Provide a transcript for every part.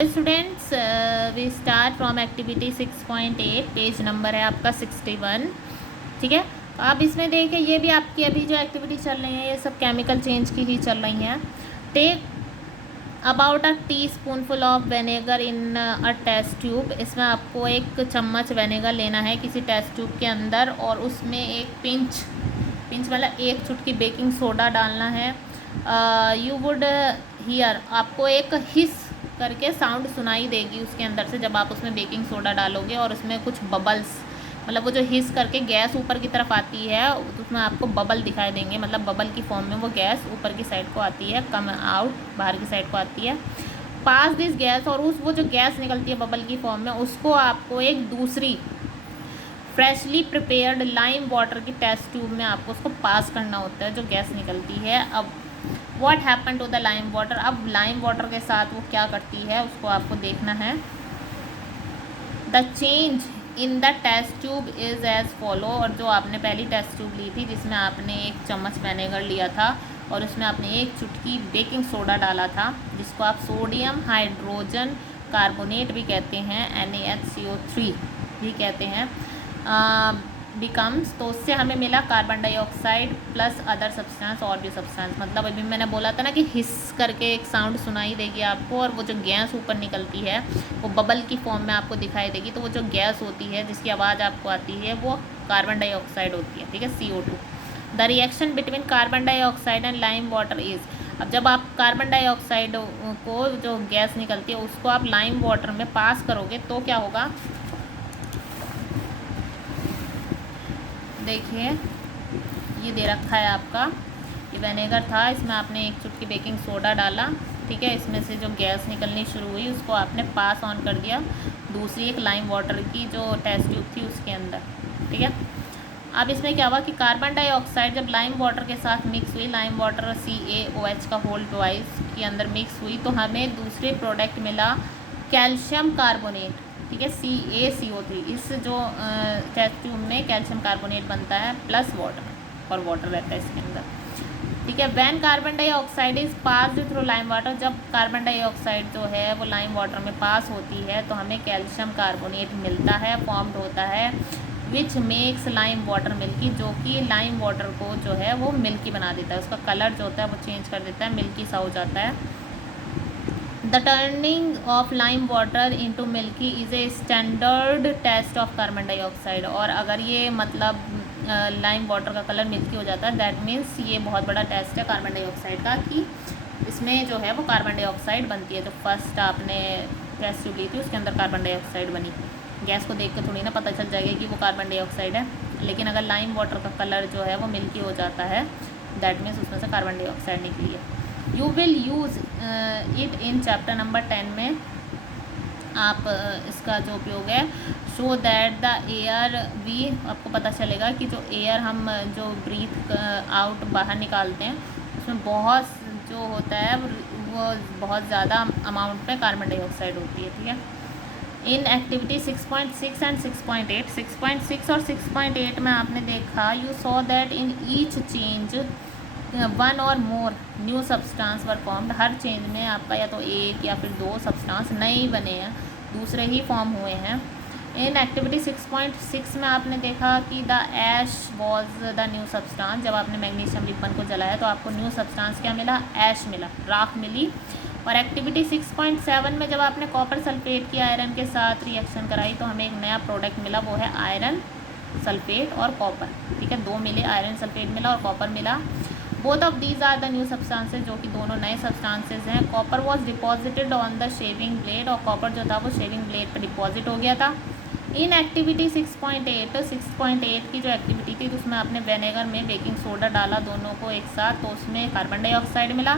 Students we start from activity 6.8, page number है आपका 61। ठीक है, तो आप इसमें देखें, ये भी आपकी अभी जो एक्टिविटी चल रही है ये सब केमिकल चेंज की ही चल रही हैं। Take about a teaspoonful of vinegar in a test tube. इसमें आपको एक चम्मच विनेगर लेना है किसी टेस्ट ट्यूब के अंदर, और उसमें एक पिंच मतलब एक चुटकी बेकिंग सोडा डालना है। यू वुड हियर, आपको एक हिस करके साउंड सुनाई देगी उसके अंदर से जब आप उसमें बेकिंग सोडा डालोगे, और उसमें कुछ बबल्स, मतलब वो जो हिस करके गैस ऊपर की तरफ आती है उसमें आपको बबल दिखाई देंगे, मतलब बबल की फॉर्म में वो गैस ऊपर की साइड को आती है, कम आउट बाहर की साइड को आती है। पास दिस गैस, और वो जो गैस निकलती है बबल की फॉर्म में, उसको आपको एक दूसरी फ्रेशली प्रिपेयर्ड लाइम वाटर की टेस्ट ट्यूब में आपको उसको पास करना होता है जो गैस निकलती है। अब what happen to the lime water, अब लाइम वाटर के साथ वो क्या करती है उसको आपको देखना है। The change in the test tube is as follow, और जो आपने पहली टेस्ट ट्यूब ली थी जिसमें आपने एक चम्मच विनेगर लिया था और उसमें आपने एक चुटकी बेकिंग सोडा डाला था, जिसको आप सोडियम हाइड्रोजन कार्बोनेट भी कहते हैं, NaHCO3 भी कहते हैं, बिकम्स, तो उससे हमें मिला carbon dioxide plus other substance, और भी सब्सटेंस। मतलब अभी मैंने बोला था ना कि हिस करके एक साउंड सुनाई देगी आपको, और वो जो गैस ऊपर निकलती है वो बबल की फॉर्म में आपको दिखाई देगी। तो वो जो गैस होती है जिसकी आवाज़ आपको आती है वो कार्बन डाइऑक्साइड होती है, ठीक है, CO2। The reaction between carbon dioxide and lime water is, अब जब आप कार्बन डाइऑक्साइड को जो गैस निकलती है उसको आप लाइम वाटर में पास करोगे तो क्या होगा, देखिए ये दे रखा है आपका, ये विनेगर था, इसमें आपने एक चुटकी बेकिंग सोडा डाला, ठीक है, इसमें से जो गैस निकलनी शुरू हुई उसको आपने पास ऑन कर दिया दूसरी एक लाइम वाटर की जो टेस्ट ट्यूब थी उसके अंदर, ठीक है। अब इसमें क्या हुआ कि कार्बन डाइऑक्साइड जब लाइम वाटर के साथ मिक्स हुई, लाइम वाटर CaOH का होल ट्वाइस के अंदर मिक्स हुई, तो हमें दूसरे प्रोडक्ट मिला कैल्शियम कार्बोनेट, ठीक है, CaCO3। इस जो टेस्ट ट्यूब में कैल्शियम कार्बोनेट बनता है प्लस वाटर, और वाटर रहता है इसके अंदर, ठीक है। When carbon dioxide is passed through lime water, जब कार्बन डाइऑक्साइड जो है वो लाइम वाटर में पास होती है तो हमें कैल्शियम कार्बोनेट मिलता है, फॉर्म्ड होता है, which makes lime water milky, जो कि लाइम वाटर को जो है वो मिल्की बना देता है, उसका कलर जो होता है वो चेंज कर देता है, मिल्की सा हो जाता है। The turning of lime water into milky is a standard test of carbon dioxide, और अगर ये मतलब लाइम वाटर का कलर मिल्की हो जाता है, दैट मीन्स ये बहुत बड़ा टेस्ट है कार्बन डाइऑक्साइड का, कि इसमें जो है वो कार्बन डाइऑक्साइड बनती है। जो फर्स्ट आपने टेस्ट ट्यूब ली थी उसके अंदर कार्बन डाइऑक्साइड बनी, गैस को देख कर थोड़ी ना पता चल जाएगा कि वो कार्बन डाइऑक्साइड है, लेकिन अगर लाइम वाटर का कलर जो है वो मिल्की हो जाता है, दैट मीन्स उसमें से कार्बन डाइऑक्साइड निकली है। You will use it in chapter number 10 में, आप इसका जो उपयोग है, show that the air we, आपको पता चलेगा कि जो एयर हम जो ब्रीथ आउट बाहर निकालते हैं उसमें बहुत जो होता है वो बहुत ज़्यादा अमाउंट में कार्बन डाइऑक्साइड होती है, ठीक है। इन एक्टिविटी 6.6 एंड 6.8, 6.6 और 6.8 में आपने देखा, you saw that in each change one or more new substance were formed, हर चेंज में आपका या तो एक या फिर दो सब्सटेंस नए बने हैं, दूसरे ही फॉर्म हुए हैं। इन एक्टिविटी 6.6 में आपने देखा कि the ash was the new substance, जब आपने मैग्नीशियम रिबन को जलाया तो आपको न्यू सब्सटेंस क्या मिला, ऐश मिला, राख मिली। और एक्टिविटी 6.7 में जब आपने कॉपर सल्फेट की आयरन के साथ रिएक्शन कराई तो हमें एक नया प्रोडक्ट मिला, वो है आयरन सल्फेट और कॉपर, ठीक है, दो मिले, आयरन सल्फेट मिला और कॉपर मिला। Both of these are the new substances, जो कि दोनों नए सब्सटेंसेज हैं। Copper was deposited on the shaving blade, और कॉपर जो था वो शेविंग ब्लेड पर डिपॉजिट हो गया था। इन एक्टिविटी 6.8 की जो एक्टिविटी थी तो उसमें आपने विनेगर में बेकिंग सोडा डाला दोनों को एक साथ, तो उसमें कार्बन डाइऑक्साइड मिला,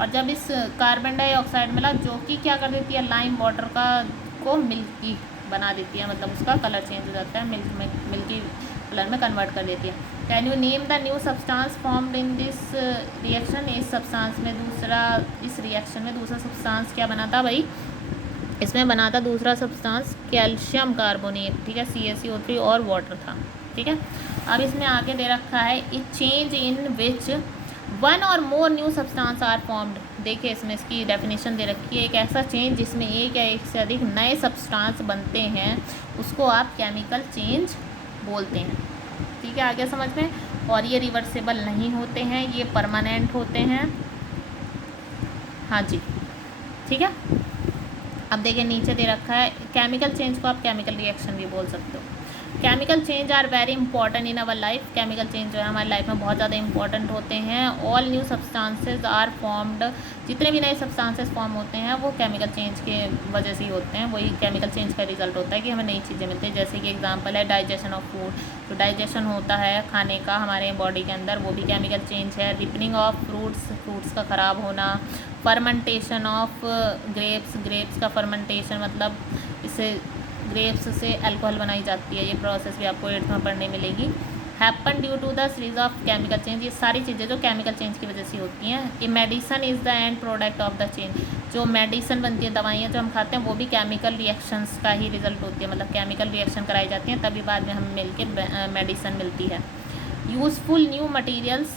और जब इस कार्बन डाइऑक्साइड मिला जो कि क्या कर देती है, लाइम वाटर का को मिल्की बना देती है, मतलब उसका कलर चेंज हो जाता है, मिल्की कलर में कन्वर्ट कर देती है। Can you name the new substance formed in this reaction, इस सब्सटेंस में दूसरा, इस रिएक्शन में दूसरा सब्सटेंस क्या बना था भाई, इसमें बना था दूसरा सब्सटेंस कैल्शियम कार्बोनेट, ठीक है, CaCO3 और वाटर था, ठीक है। अब इसमें आगे दे रखा है, it change in which one or more new substance are formed, देखिए इसमें इसकी डेफिनेशन दे रखी है, एक ऐसा चेंज जिसमें एक या एक से अधिक नए सब्सटेंस बनते हैं उसको आप केमिकल चेंज बोलते हैं। ठीक है, आगे समझ में। और ये रिवर्सेबल नहीं होते हैं, ये परमानेंट होते हैं। हाँ जी, ठीक है। अब देखिए नीचे दे रखा है, केमिकल चेंज को आप केमिकल रिएक्शन भी बोल सकते हो। Chemical change are very important in our life. Chemical change जो है हमारी लाइफ में बहुत ज़्यादा इंपॉर्टेंट होते हैं। All new substances are formed, जितने भी नए सब्सटेंसेस फॉर्म होते हैं वो केमिकल चेंज के वजह से ही होते हैं। वही केमिकल चेंज का रिजल्ट होता है कि हमें नई चीज़ें मिलती हैं। जैसे कि एग्जांपल है डाइजेशन ऑफ फूड, जो डाइजेशन होता है खाने का हमारे बॉडी के अंदर, वो भी केमिकल चेंज है। रिपनिंग ऑफ फ्रूट्स का ख़राब होना। फर्मेंटेशन ऑफ ग्रेप्स का फर्मेंटेशन मतलब इससे ग्रेप्स से अल्कोहल बनाई जाती है, ये प्रोसेस भी आपको 8th में पढ़ने मिलेगी। Happen due to the series of chemical change, ये सारी चीज़ें जो केमिकल चेंज की वजह से होती हैं। ये medicine is the end product of the change, जो मेडिसन बनती है, दवाइयाँ जो हम खाते हैं वो भी केमिकल रिएक्शंस का ही रिजल्ट होती है, मतलब केमिकल रिएक्शन कराई जाती हैं तभी बाद में हम मिलकर मेडिसन मिलती है। यूज़फुल न्यू मटीरियल्स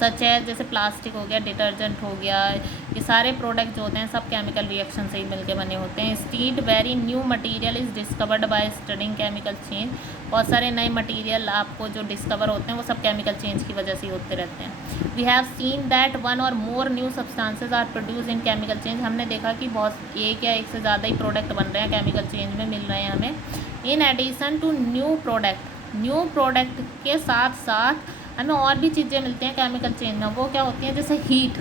सच है, जैसे प्लास्टिक हो गया, डिटर्जेंट हो गया, ये सारे प्रोडक्ट जो होते हैं सब केमिकल रिएक्शन से ही मिलके बने होते हैं। Stead very new material is discovered by studying chemical change, बहुत सारे नए मटेरियल आपको जो डिस्कवर होते हैं वो सब केमिकल चेंज की वजह से ही होते रहते हैं। We have seen that one or more new substances are produce in chemical change, हमने देखा कि बहुत एक या एक से ज़्यादा ही प्रोडक्ट बन रहे हैं केमिकल चेंज में, मिल रहे हैं हमें। In addition to new product के साथ साथ हमें और भी चीज़ें मिलती हैं केमिकल चेंज में। वो क्या होती हैं, जैसे हीट,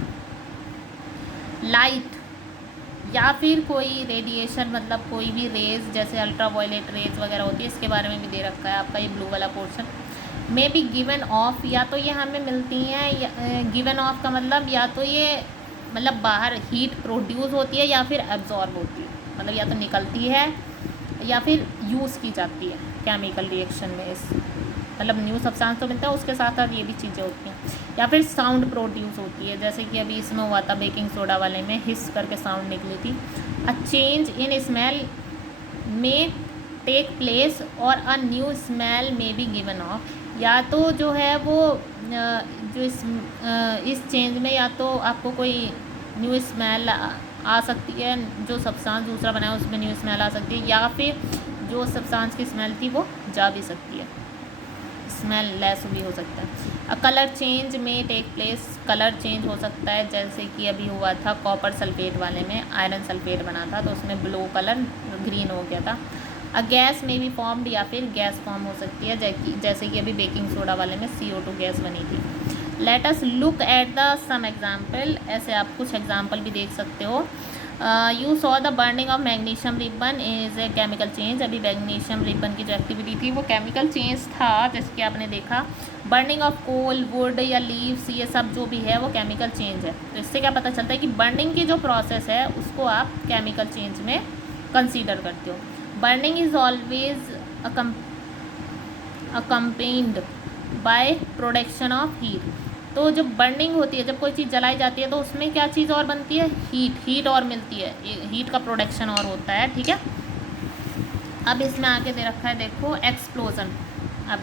लाइट, या फिर कोई रेडिएशन, मतलब कोई भी रेज जैसे अल्ट्रावायलेट रेज वगैरह होती है, इसके बारे में भी दे रखा है आपका ये ब्लू वाला portion. May be given of, या तो ये हमें मिलती हैं, गिवन ऑफ का मतलब या तो ये मतलब बाहर हीट प्रोड्यूस होती है या फिर एब्जॉर्ब होती है, मतलब या तो निकलती है या फिर यूज़ की जाती है केमिकल रिएक्शन में। इस मतलब न्यू सब्सटेंस तो मिलता है, उसके साथ साथ ये भी चीज़ें होती हैं। या फिर साउंड प्रोड्यूस होती है, जैसे कि अभी इसमें हुआ था बेकिंग सोडा वाले में, हिस करके साउंड निकली थी। अ चेंज इन स्मेल में टेक प्लेस और अ न्यू स्मेल में बी गिवन ऑफ, या तो जो है वो जो इस चेंज में या तो आपको कोई न्यू स्मेल आ सकती है, जो सब्सटेंस दूसरा बनाया उसमें न्यू स्मेल आ सकती है, या फिर जो सब्सटेंस की स्मेल थी वो जा भी सकती है, स्मेल लेस भी हो सकता है। अ कलर चेंज में टेक प्लेस, कलर चेंज हो सकता है, जैसे कि अभी हुआ था कॉपर सल्फेट वाले में, आयरन सल्फेट बना था तो उसमें ब्लू कलर ग्रीन हो गया था। अ गैस में भी फॉर्म्ड, या फिर गैस फॉर्म हो सकती है, जैसे कि अभी बेकिंग सोडा वाले में CO2 गैस बनी थी। Let us look at the some example, ऐसे आप कुछ एग्जाम्पल भी देख सकते हो। You saw the burning of magnesium ribbon is a chemical change, अभी मैग्नीशियम रिबन की जो एक्टिविटी थी वो केमिकल चेंज था, जैसे कि आपने देखा। बर्निंग ऑफ कोल, वुड या लीव्स, ये सब जो भी है वो केमिकल चेंज है। तो इससे क्या पता चलता है कि बर्निंग की जो प्रोसेस है उसको आप केमिकल चेंज में कंसीडर करते हो। Burning is always accompanied by production of heat, तो जब बर्निंग होती है, जब कोई चीज़ जलाई जाती है तो उसमें क्या चीज़ और बनती है, हीट और मिलती है, हीट का प्रोडक्शन और होता है। ठीक है, अब इसमें आके दे रखा है देखो एक्सप्लोजन। अब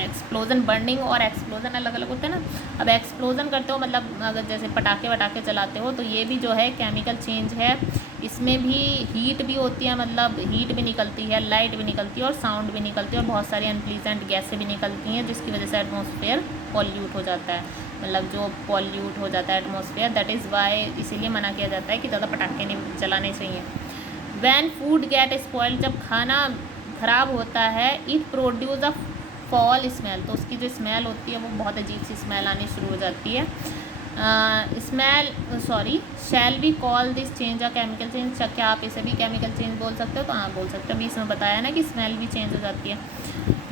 एक्सप्लोजन, बर्निंग और एक्सप्लोजन अलग अलग होते हैं ना। अब एक्सप्लोजन करते हो मतलब अगर जैसे पटाखे वटाखे चलाते हो तो ये भी जो है केमिकल चेंज है, इसमें भी हीट भी होती है, मतलब हीट भी निकलती है, लाइट भी निकलती है और साउंड भी निकलती है, और बहुत सारी अनप्लीजेंट गैसें भी निकलती हैं जिसकी वजह से एटमॉस्फेयर पॉल्यूट हो जाता है, मतलब जो पॉल्यूट हो जाता है एटमॉस्फेयर। दैट इज़ वाई, इसीलिए मना किया जाता है कि ज़्यादा पटाखे नहीं चलाने चाहिए। वैन फूड गेट स्पॉइल्ड, जब खाना ख़राब होता है, it produce a fall smell, तो उसकी जो स्मेल होती है वो बहुत अजीब सी स्मेल आनी शुरू हो जाती है। Shall we call this change a chemical change, क्या आप इसे भी केमिकल चेंज बोल सकते हो? तो हाँ बोल सकते हो, अभी इसमें बताया ना कि स्मेल भी चेंज हो जाती है।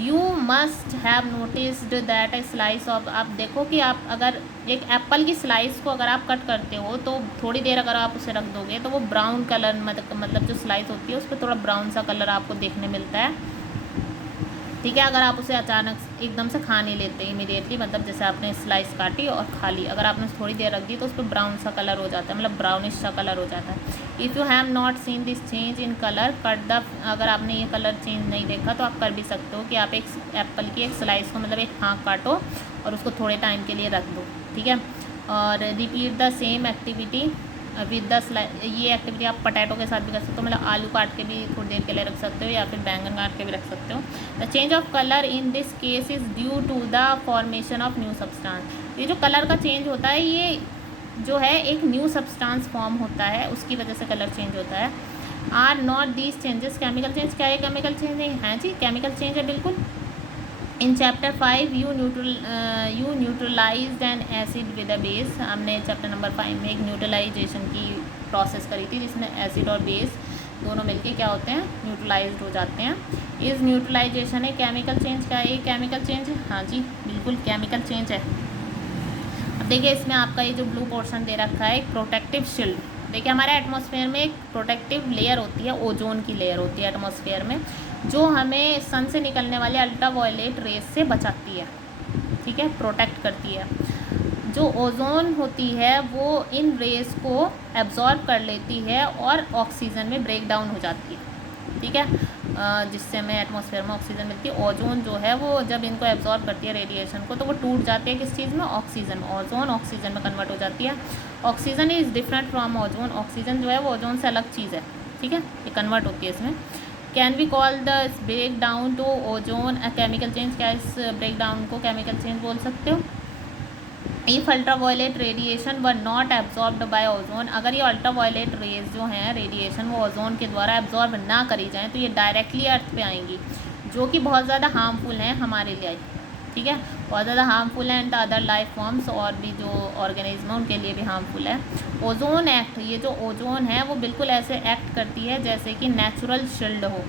You must have noticed that A slice of, आप देखो कि आप अगर एक एप्पल की स्लाइस को अगर आप कट करते हो तो थोड़ी देर अगर आप उसे रख दोगे तो वो ब्राउन कलर, मतलब जो स्लाइस होती है उस पर थोड़ा ब्राउन सा कलर आपको देखने मिलता है। ठीक है, अगर आप उसे अचानक एकदम से खा नहीं लेते इमीडिएटली, मतलब जैसे आपने स्लाइस काटी और खा ली, अगर आपने थोड़ी देर रख दी तो उस पर ब्राउन सा कलर हो जाता है, मतलब ब्राउनिश सा कलर हो जाता है। If you have not seen this change in colour cut the, अगर आपने ये कलर चेंज नहीं देखा तो आप कर भी सकते हो कि आप एक एप्पल की एक स्लाइस को, मतलब एक फाँक काटो और उसको थोड़े टाइम के लिए रख दो। ठीक है, और repeat the same activity with the ये एक्टिविटी आप पटैटो के साथ भी कर सकते हो, मतलब आलू काट के भी थोड़ी देर के लिए रख सकते हो या फिर बैंगन काट के भी रख सकते हो। The change of colour in this case is due to the formation of new substance. ये जो कलर का चेंज होता है ये जो है एक न्यू सब्सटेंस फॉर्म होता है, उसकी वजह से कलर चेंज होता है। Are not these changes chemical change? क्या ये केमिकल चेंज है? हाँ जी, केमिकल चेंज है बिल्कुल। In chapter 5 you neutralised N acid with a base. हमने चैप्टर नंबर 5 में एक न्यूट्रलाइजेशन की प्रोसेस करी थी जिसमें एसिड और बेस दोनों मिलके क्या होते हैं, न्यूट्रलाइज्ड हो जाते हैं। इज़ न्यूट्रलाइजेशन है केमिकल चेंज? क्या ये केमिकल चेंज है? हाँ जी बिल्कुल केमिकल चेंज है। अब देखिए इसमें आपका ये जो ब्लू पोर्शन दे रखा है एक प्रोटेक्टिव शील्ड। देखिए हमारे एटमॉस्फेयर में एक प्रोटेक्टिव लेयर होती है, ओजोन की लेयर होती है एटमॉस्फेयर में, जो हमें सन से निकलने वाले अल्ट्रावायलेट रेज से बचाती है, ठीक है, प्रोटेक्ट करती है। जो ओजोन होती है वो इन रेज को एब्जॉर्ब कर लेती है और ऑक्सीजन में ब्रेक डाउन हो जाती है, ठीक है, जिससे हमें एटमॉस्फेयर में ऑक्सीजन मिलती है। ओजोन जो है वो जब इनको एब्जॉर्ब करती है रेडिएशन को तो वो टूट जाती है किस चीज़ में, ऑक्सीजन में। ओजोन ऑक्सीजन में कन्वर्ट हो जाती है। Oxygen is different from ozone. Oxygen जो है वो ओजोन से अलग चीज़ है, ठीक है, ये कन्वर्ट होती है इसमें। Can we call the break down to ozone a chemical change? क्या इस ब्रेक डाउन को केमिकल चेंज बोल सकते हो? If ultraviolet radiation were not absorbed by ozone, अगर ये अल्ट्रावायलेट रेज जो हैं रेडिएशन वो ओजोन के द्वारा एब्जॉर्ब ना करी जाएँ तो ये डायरेक्टली अर्थ पे आएंगी, जो कि बहुत ज़्यादा हार्मफुल हैं हमारे लिए, ठीक है, बहुत ज़्यादा हार्मफुल है। एंड अदर लाइफ फॉर्म्स, और भी जो ऑर्गेनिज्म हैं उनके लिए भी हार्मफुल है। ओजोन एक्ट, ये जो ओजोन है वो बिल्कुल ऐसे एक्ट करती है जैसे कि नेचुरल शील्ड हो,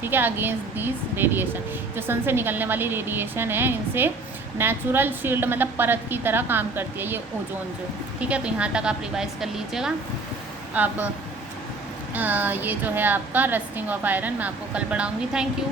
ठीक है, अगेंस्ट दीज रेडिएशन। जो सन से निकलने वाली रेडिएशन है इनसे नेचुरल शील्ड मतलब परत की तरह काम करती है ये ओजोन जो, ठीक है। तो यहाँ तक आप रिवाइज कर लीजिएगा। अब ये जो है आपका रस्टिंग ऑफ आयरन मैं आपको कल पढ़ाऊँगी। Thank you.